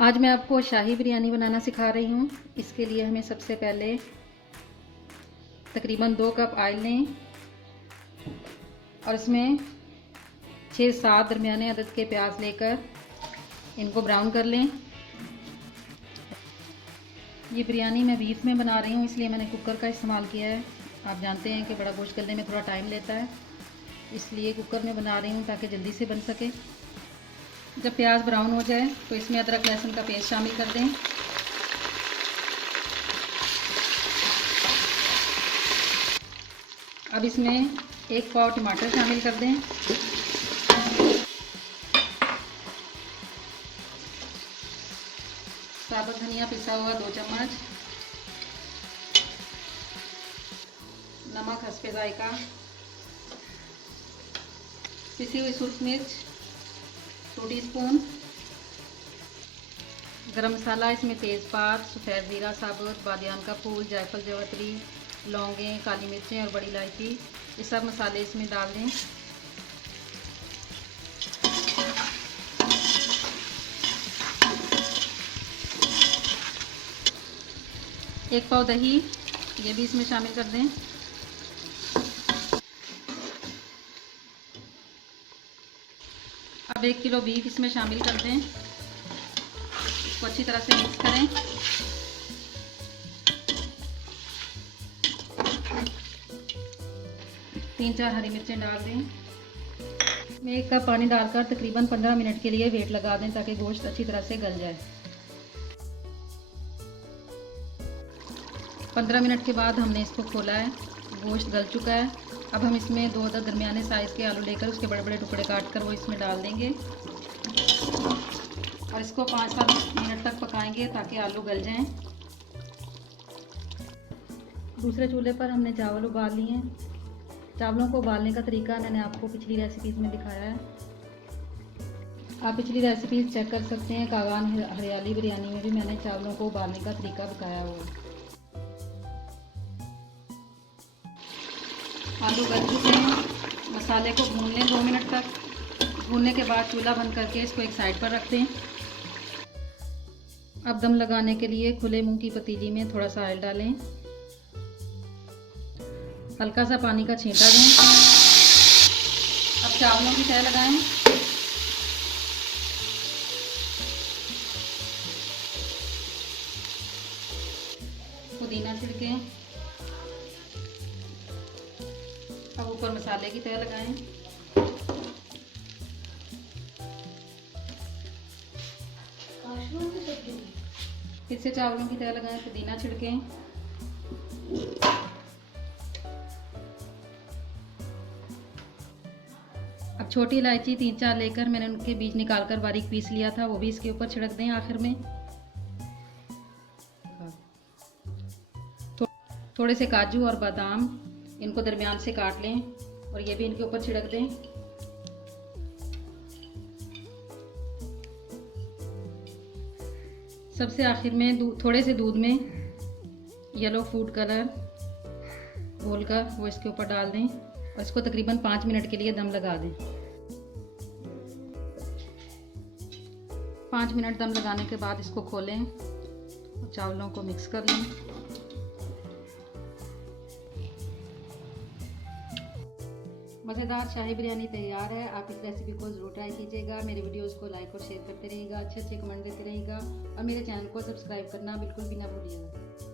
आज मैं आपको शाही बिरयानी बनाना सिखा रही हूँ। इसके लिए हमें सबसे पहले तकरीबन 2 कप ऑयल लें और इसमें 6-7 दरमियाने अदद के प्याज लेकर इनको ब्राउन कर लें। ये बिरयानी मैं बीफ में बना रही हूँ, इसलिए मैंने कुकर का इस्तेमाल किया है। आप जानते हैं कि बड़ा गोश्त गलने में थोड़ा टाइम लेता है, इसलिए कुकर में बना रही हूँ ताकि जल्दी से बन सके। जब प्याज ब्राउन हो जाए तो इसमें अदरक लहसुन का पेस्ट शामिल कर दें। अब इसमें 1 पाव टमाटर शामिल कर दें। साबुत धनिया पिसा हुआ 2 चम्मच, नमक हस्बे जायका, पिसी हुई सूरख मिर्च 2 टीस्पून, गरम मसाला इसमें तेज़पात, सफ़ेद ज़ीरा साबुत, बादियान का फूल, जायफल, जवतरी, लौंगें, काली मिर्चें और बड़ी इलायची, ये सब मसाले इसमें डाल दें। एक पाव दही ये भी इसमें शामिल कर दें। अब 1 किलो बीफ इसमें शामिल कर दें। इसको अच्छी तरह से मिक्स करें। तीन 4 हरी मिर्चें डाल दें। मैं 1 कप पानी डालकर तकरीबन 15 मिनट के लिए वेट लगा दें ताकि गोश्त अच्छी तरह से गल जाए। 15 मिनट के बाद हमने इसको खोला है, गोश्त गल चुका है। अब हम इसमें 2 दरमियाने साइज़ के आलू लेकर उसके बड़े बड़े टुकड़े काट कर वो इसमें डाल देंगे और इसको 5-7 मिनट तक पकाएंगे ताकि आलू गल जाएं। दूसरे चूल्हे पर हमने चावल उबाल लिए हैं। चावलों को उबालने का तरीका मैंने आपको पिछली रेसिपीज़ में दिखाया है। आप पिछली रेसिपीज़ चेक कर सकते हैं। कागान हरियाली बिरयानी में भी मैंने चावलों को उबालने का तरीका बताया हुआ है। आलू गल चुके हैं, मसाले को भून लें 2 मिनट तक। भूनने के बाद चूल्हा बंद करके इसको एक साइड पर रख दें। अब दम लगाने के लिए खुले मुंह की पतीली में थोड़ा सा ऑयल डालें, हल्का सा पानी का छींटा दें। अब चावलों की तह लगाएं। पुदीना छिड़कें। अब ऊपर मसाले की तह लगाएं। फिर से चावलों की तह लगाएं, पुदीना छिड़कें। अब छोटी इलायची 3-4 लेकर मैंने उनके बीज निकालकर बारीक पीस लिया था, वो भी इसके ऊपर छिड़क दें आखिर में। थोड़े से काजू और बादाम इनको दरमियान से काट लें और ये भी इनके ऊपर छिड़क दें। सबसे आखिर में थोड़े से दूध में येलो फूड कलर घोलकर वो इसके ऊपर डाल दें और इसको तकरीबन 5 मिनट के लिए दम लगा दें। 5 मिनट दम लगाने के बाद इसको खोलें और चावलों को मिक्स कर लें। मज़ेदार शाही बिरयानी तैयार है। आप इस रेसिपी को ज़रूर ट्राई कीजिएगा। मेरे वीडियोस को लाइक और शेयर करते रहिएगा, अच्छे अच्छे कमेंट देते रहिएगा और मेरे चैनल को सब्सक्राइब करना बिल्कुल भी ना भूलिएगा।